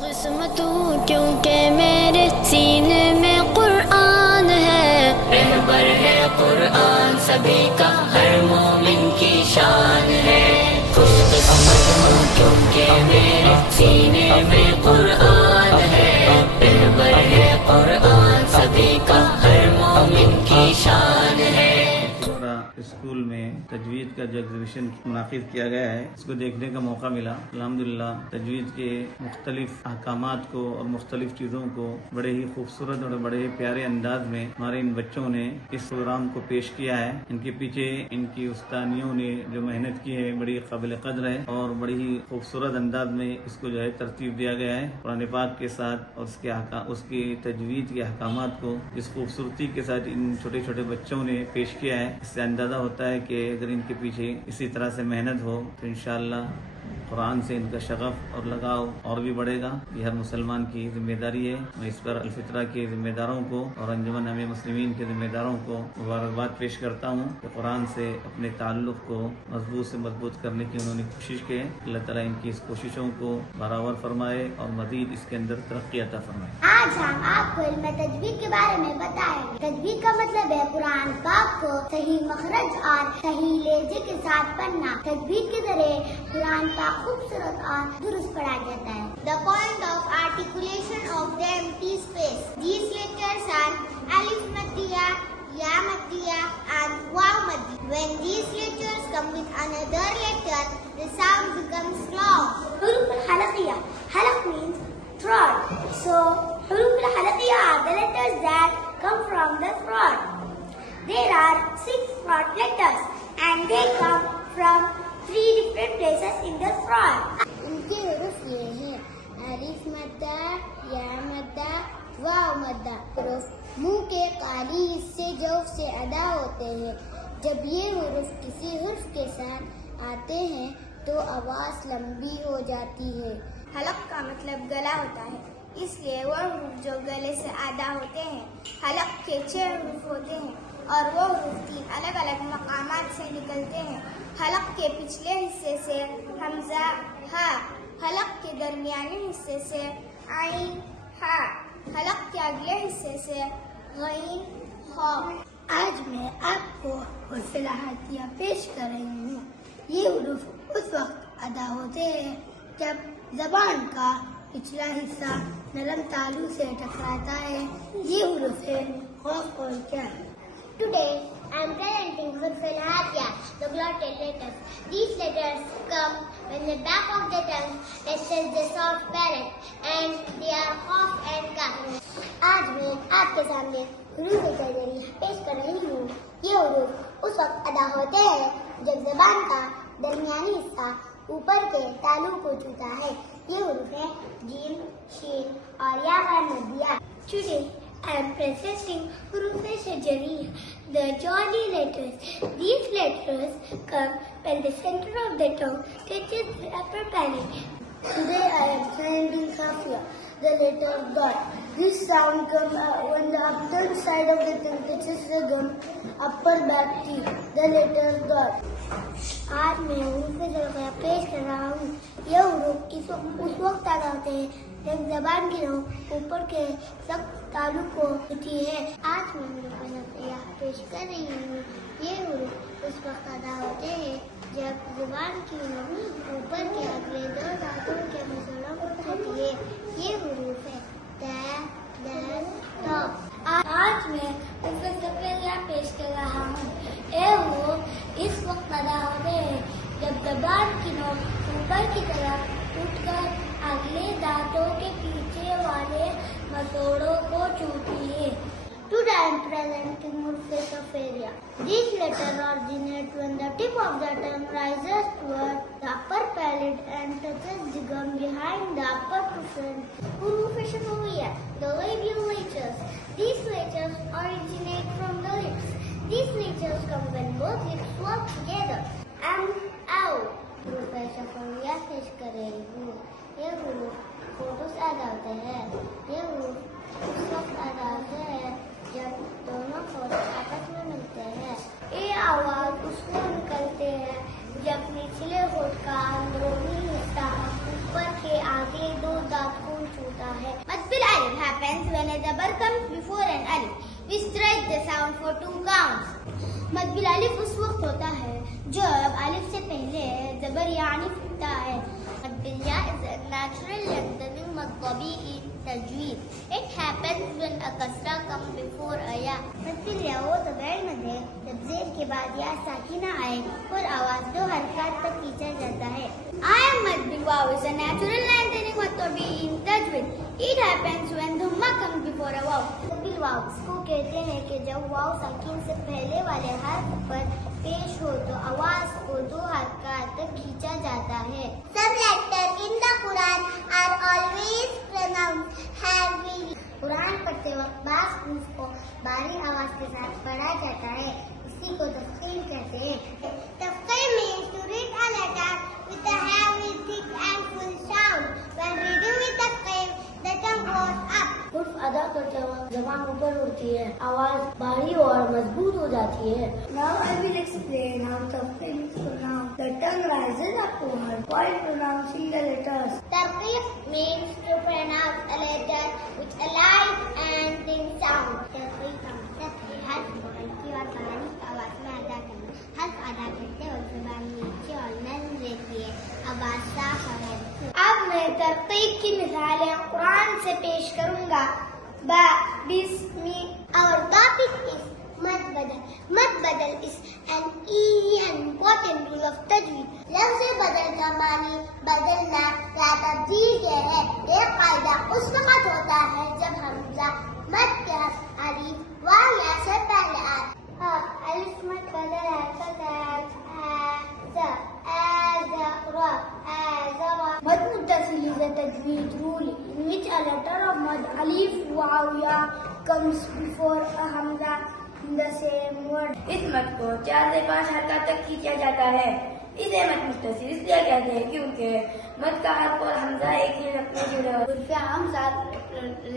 खुशकिस्मत हूँ क्योंकि मेरे सीने में कुरान है, रहबर है कुरान सभी का, हर मोमिन की शान है। खुशकिस्मत हूँ क्योंकि मेरे सीने में कुरान है, रहबर है कुरान सभी का, हर मोमिन की शान है। स्कूल में तजवीद का जो एग्जीबिशन मुनाकिद किया गया है, इसको देखने का मौका मिला। अल्हम्दुलिल्लाह तजवीद के मुख्तलिफ अहकामात को और मुख्तलिफ चीज़ों को बड़े ही खूबसूरत और बड़े ही प्यारे अंदाज में हमारे इन बच्चों ने इस प्रोग्राम को पेश किया है। इनके पीछे इनकी उस्तानियों ने जो मेहनत की है बड़ी काबिल कद्र है और बड़ी ही खूबसूरत अंदाज में इसको जो है तरतीब दिया गया है। कुरान पाक के साथ और उसकी तजवीद के अहकामात को इस खूबसूरती के साथ इन छोटे छोटे बच्चों ने पेश किया है। इससे अंदाजा होता है कि अगर इनके पीछे इसी तरह से मेहनत हो तो इंशाअल्लाह कुरान से इनका शगफ और लगाव और भी बढ़ेगा। ये हर मुसलमान की जिम्मेदारी है। मैं इस पर अल-फित्रा के जिम्मेदारों को और अंजुमन अमीर मुस्लिमीन के जिम्मेदारों को मुबारकबाद पेश करता हूँ कि कुरान से अपने ताल्लुक़ को मजबूत से मजबूत करने की उन्होंने कोशिश की। अल्लाह ताला इनकी इस कोशिशों को बराबर फरमाए और मज़ीद इसके अंदर तरक्की अता फरमाए। आज हम आपको इल्म तजवीद के बारे में बताएंगे। तजवीद का मतलब है कुरान पाक को सही मखरज और सही लहजे के साथ पढ़ना। तजवीद के जरिए कुरान पाक खूबसूरत और दुरुस्त पढ़ा जाता है। The point of articulation of the empty space. These letters are alif maddiya, ya maddiya and waw maddiya. When these letters come with another letter, the sound becomes long. Huruf al-halaqiyya. Halaq means throat. So huruf al-halaqiyya are the letters that come from the throat. There are 6 throat letters and they come from 3 different places in the throat. इनके हुरूफ ये हैं अलिफ मद्दा, या मद्दा, वाव मद्दा। हुरूफ मुंह के काली हिस्से जौफ से अदा होते हैं। जब ये हुरूफ किसी हुर्फ के साथ आते हैं तो आवाज लंबी हो जाती है। हलक का मतलब गला होता है, इसलिए वह हुरूफ जो गले से अदा होते हैं हलक के 6 हुरूफ होते हैं और वो हुरूफ 3 अलग अलग मकामात से निकलते हैं। हलक के पिछले हिस्से से हमजा हा, हलक के दरमियानी हिस्से से आइन हा, हलक के अगले हिस्से से गईन हा। आज मैं आपको हुर्फ अल-हातिया पेश कर रही हूँ। ये हुरूफ उस वक्त अदा होते हैं जब जबान का पिछला हिस्सा नरम तालू से टकराता है। ये हुरूफ है खौफ और क्या। Today I am presenting Huruf al-Hatiya, the glotted letters. These letters come when the back of the tongue touches the soft palate and they are Qaf and Kaf. आज मैं आपके सामने हुरूफ तजरीह पेश कर रही हूँ। ये हुरूफ उस वक्त अदा होते हैं जब ज़बान का दरमियानी हिस्सा ऊपर के तालू को छूता है। ये हुरूफ है जीम, शीन और या मदिया। Today I am presenting Huruf al-Shajariyah, the jolly letters. These letters come when the center of the tongue touches the upper palate. Today I am presenting Khafiya, the letter dot. This sound comes when the upper side of the tongue touches the gum upper back teeth, the letter dot. आज मैं हुरूफ al-Jalqiyah पेश कर रहा हूँ। यह हुरूफ उस वक्त अदा होते हैं जब ज़बान की नोक ऊपर के सख्त तालु को छूती है। आज मैं हुरूफ al-Jalqiyah पेश कर रही हूँ। ये हुरूफ उस वक्त अदा होते हैं जब ज़बान की नोक ऊपर के अगले 2 दांतों के मसूड़ों को छूती है। ये हुरूफ है ता, दाल, ता। आज मैं हुरूफ al-Jalqiyah पेश कर रहा हूँ। ये हुरूफ इस वक्त अदा होते हैं जब ज़बान की नोक ऊपर की तरफ उठकर अगले दांतों के पीछे वाले मसूड़ों को छूती है। Today I am presenting Huruf al-Safariya. These letters originate when the tip of the tongue rises toward the upper palate and touches the gum behind the upper profile. Huruf al-Shamawiyya, the labial letters. These letters originate from the lips. These letters come when both lips work together. Ow. Huruf al-Shamawiyya पेश कर रही हूँ। ये हुरूफ photo से अदा होते हैं। ये हुरूफ उस वक्त अदा होते हैं जब दोनों होंठ आपस में मिलते हैं। ये आवाज उसको निकलते हैं जब निचले होठ का अंदरूनी हिस्सा ऊपर के आगे 2 दांत को happens when a zabar comes before an alif. We stretch the sound for 2 counts. मद बिल अलिफ उस वक्त होता है जब अलिफ से पहले जबर या अलिफ होता है. मद बिल या is a natural lengthening mad tabi'i in tajweed. It happens when a kasra comes before a ya. मद बिल या वो तबैल मद है जब ज़ेर के बाद या साकिना आए और आवाज 2 हरकत तक खींचा जाता है. I am mad bil waw is a natural lengthening mad tabi'i in tajweed. It happens when dhumma comes before a waw. मद बिल वाव इसको कहते हैं कि जब वाव साकिन से पहले वाले हर्फ पर पेश हो तो आवाज को 2 हरकत तक खींचा जाता है. Some letters in the Quran are always pronounced heavily. Quran पढ़ते वक्त बाज़ हरूफ को भारी आवाज के साथ पढ़ा जाता है. इसी को तफ़ख़ीम कहते हैं. तफ़ख़ीम means to read a letter with a heavy, thick and full sound. When reading with तफ़ख़ीम, the tongue goes up. हुर्फ अदा करते वक्त ज़बान ऊपर उठती है, आवाज भारी और मजबूत हो जाती है. Now I will explain how तफ़ख़ीम is pronounced. The tongue rises upward while pronouncing the letters. तफ़ख़ीम means to pronounce a letter with a light and thin sound. तफ़ख़ीम का मतलब है हर्फ को हल्की और बारीक आवाज में अदा करना. हर्फ अदा करते वक्त ज़बान नीचे और नरम रहती है, आवाज साफ और हल्की. अब मैं तफ़ख़ीम की मिसालें कुरान से पेश करूंगा. बा बिस्मी. Our topic is मद बदल. मद बदल is an easy and important rule of tajweed. लफ्ज़ बदल का मानी बदलना या तब्दील है. ये कायदा उस वक्त होता है जब हमजा मद के हर्फ अलिफ व या से पहले आए. अलिफ मद बदल मद मुत्तसिल is a tajweed rule in which a letter of mad alif waw ya comes before a hamza in the same word. इस मद को 4 से 5 हरकत तक खींचा जाता है. इसे मद मुत्तसिल इसलिए कहते हैं क्योंकि मद का हर्फ और हमजा एक ही रख में जुड़े होते हैं. Hamza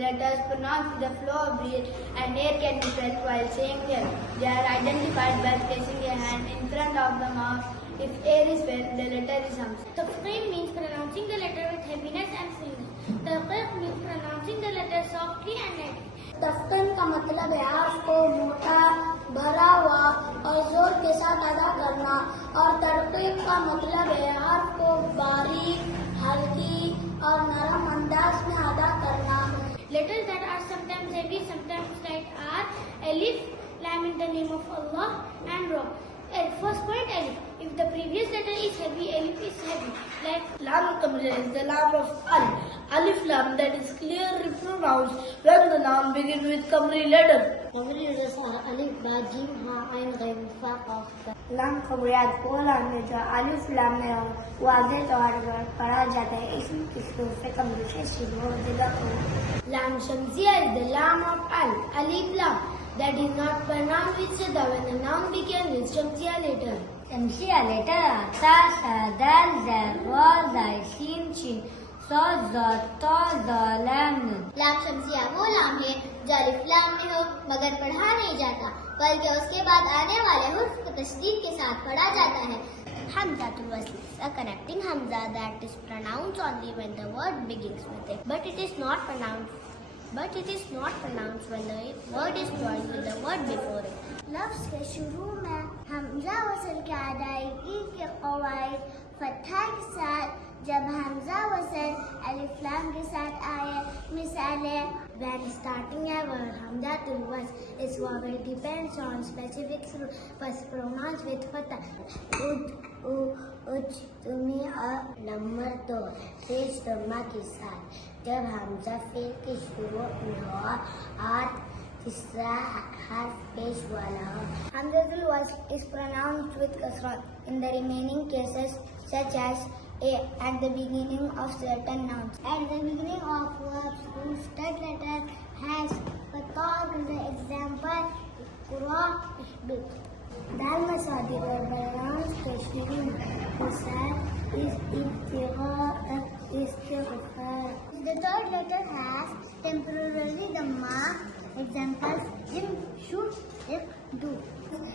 letters pronounced with the flow of breath and air can be felt while saying them. They are identified by placing a hand in front of the mouth. If air is felt, the letter is Hamza. Tafkhim means pronouncing the letter with heaviness and fullness. Tarqiq means pronouncing the letter softly and lightly. तफ़ख़ीम का मतलब है हर्फ को मोटा, भरा हुआ और जोर के साथ अदा करना. और तरक़ीक़ का मतलब है हर्फ को बारीक, हल्की और नरम अंदाज में अदा करना. Letters that are sometimes heavy, sometimes light are alif, lam in the name of Allah, and ra. First point, alif. If the previous letter is heavy, alif is heavy. Like lam kamila is the lam of alif. Alif lam that is clearly pronounced when the noun begins with kamri letter. Kamri letters are alif, ba, jim, ha, ain, ghain, fa, qaf. lam खबरियात वो लाम है जो अलिफ लाम में हो वाज़े तौर पर पढ़ा जाता है. इसमें किसको से कमरे से शुरू हो जाता. Lam shamsiya is the lam of alif lam that is not pronounced with shadda when the noun begins with shamsiya letter. शमसिया लेटर ता सा दाल जा रा जा शीन शीन सा जा ता जा लाम. लाम शमसिया वो लाम है जो अलिफ लाम में हो मगर पढ़ा नहीं जाता बल्कि उसके बाद आने वाले हुर्फ को तशदीद के साथ पढ़ा जाता है. Hamzatul wasl is a connecting hamza that is pronounced only when the word begins with it, but it is not pronounced when the word is joined with the word before it. लफ्ज़ के शुरू में हमजा वसल की अदायगी के कवायद फतहा के साथ जब हमजा वसल अलिफ लाम के साथ आए. मिसालें when starting a word hamzatul wasl is what it depends on specific first pronounced with fatha. उज तुम्हें और नंबर 2 तेज दम्मा के साथ जब हमजा फेल के शुरू में हो और तीसरा हर्फ पेश वाला हो. Hamzatul wasl is pronounced with kasra in the remaining cases such as a at the beginning of certain nouns. At the beginning of verbs whose third letter has fatha. The example Qura ihbit. Dal masadi or pronounced kashmiri misal is ibtigha istighfar. The third letter has temporarily dhamma. Examples jim, shu, ik, do.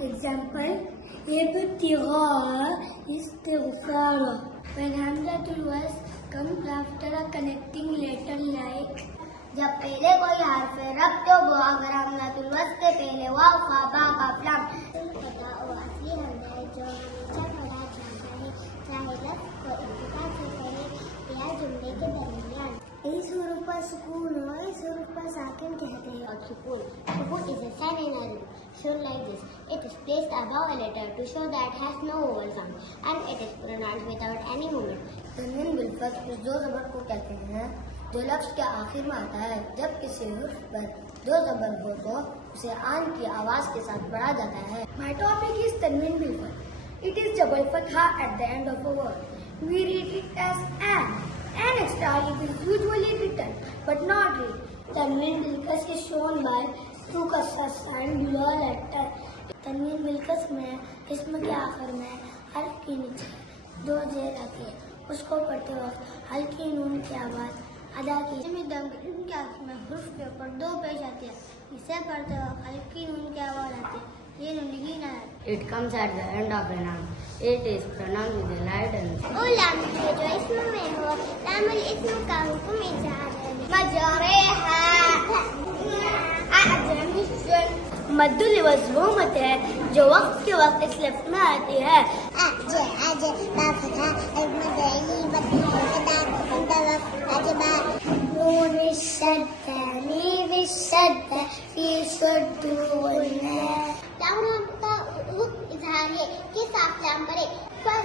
Example ibtigha istighfar. When hamzatul wasl comes after a connecting letter like जब पहले कोई हर्फ रब तो वो अगर हमजतुल वस्ल के पहले वाव फा बा काफ लाम पता वो असली हमजा है जो हमेशा पढ़ा जाता है, चाहे लफ्ज को इब्तिदा से पहले या जुमले के दरमियान। इस हुरूफ पर सुकून हो, इस हुरूफ पर साकिन कहते हैं। और सुकून is a sign in Arabic shown like this. It is placed above a letter to show that it has no vowel sound and it is pronounced without any movement. तन्वीन बिलफत इस दो ज़बर को कहते हैं जो लफ्ज के आखिर में आता है। जब किसी हुर्फ पर दो ज़बर हो तो उसे आन की आवाज के साथ पढ़ा जाता है। My topic is तन्वीन बिलफत. It is double fatha at the end of a word. We read it as an. An extra alif is usually written but not read. Tanween bilkas is shown by two kasra sign below a letter. तन्वीन बिलकस में इसम के आखिर में हर्फ के नीचे दो जेर आती है, उसको पढ़ते वक्त हल्की नून की आवाज अदा की इसम के आखिर में हुर्फ के ऊपर दो पेश आती है, इसे पढ़ते वक्त हल्की नून की आवाज आती है। ये नूनगी ना है। It comes at the end of a noun. It is pronounced with a light and ओ लाम है जो इसम में हो, लामुल इसम का हुक्म इजहार है। मजरेहा अजमिशन मद्दुल वज़्लूमत है जो वक्त के वक्त इस लफ्ज में आती है। अज बा फतहा अलमदई बददार बंदव अजबा नून शद्दा नीव शद्दा फी शुद्दुना। लाम का हुक्म इजहार है कि साफ लाम करे। पर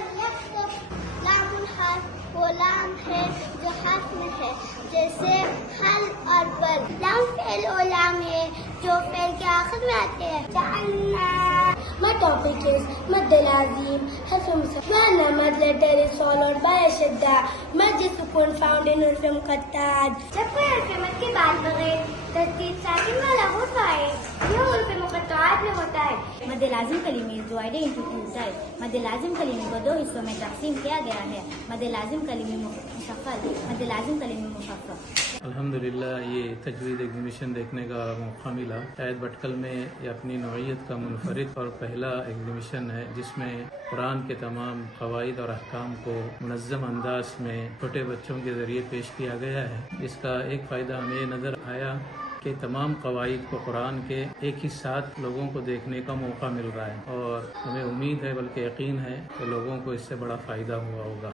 लामुल हर्फ वो लाम है जो हर्फ में है, जैसे हल और बल। लाम फेल और लाम है जो फेल के आखिर में आते हैं। My topic is मद लाजिम हर्फ मुसफ़्फ़ा मद letter is followed by a shadda. मद सुकून found in हर्फ मुक़त्तअ। जब कोई हर्फ मद के बाद बगैर तस्दीद साकिन वाला होता है, यह हर्फ मुक़त्तअ में होता है। मद लाजिम कलीमे is divided into two types. मद लाजिम कलीमे को दो हिस्सों में तक़सीम किया गया है, मद लाजिम कलीमे मुफ़क्कल, मद लाजिम कलीमे मुख़फ़फ़। अल्हम्दुलिल्लाह ये तजवीद एग्जीबिशन देखने का मौका मिला। शायद भटकल में ये अपनी नौइयत का मुनफरिद और पहला एग्जीबिशन है जिसमें कुरान के तमाम क़वाइद और अहकाम को मुनज़्ज़म अंदाज में छोटे बच्चों के ज़रिए पेश किया गया है। इसका एक फ़ायदा हमें ये नज़र आया कि तमाम क़वाइद को कुरान के एक ही साथ लोगों को देखने का मौका मिल रहा है और हमें उम्मीद है बल्कि यकीन है कि लोगों को इससे बड़ा फ़ायदा हुआ होगा।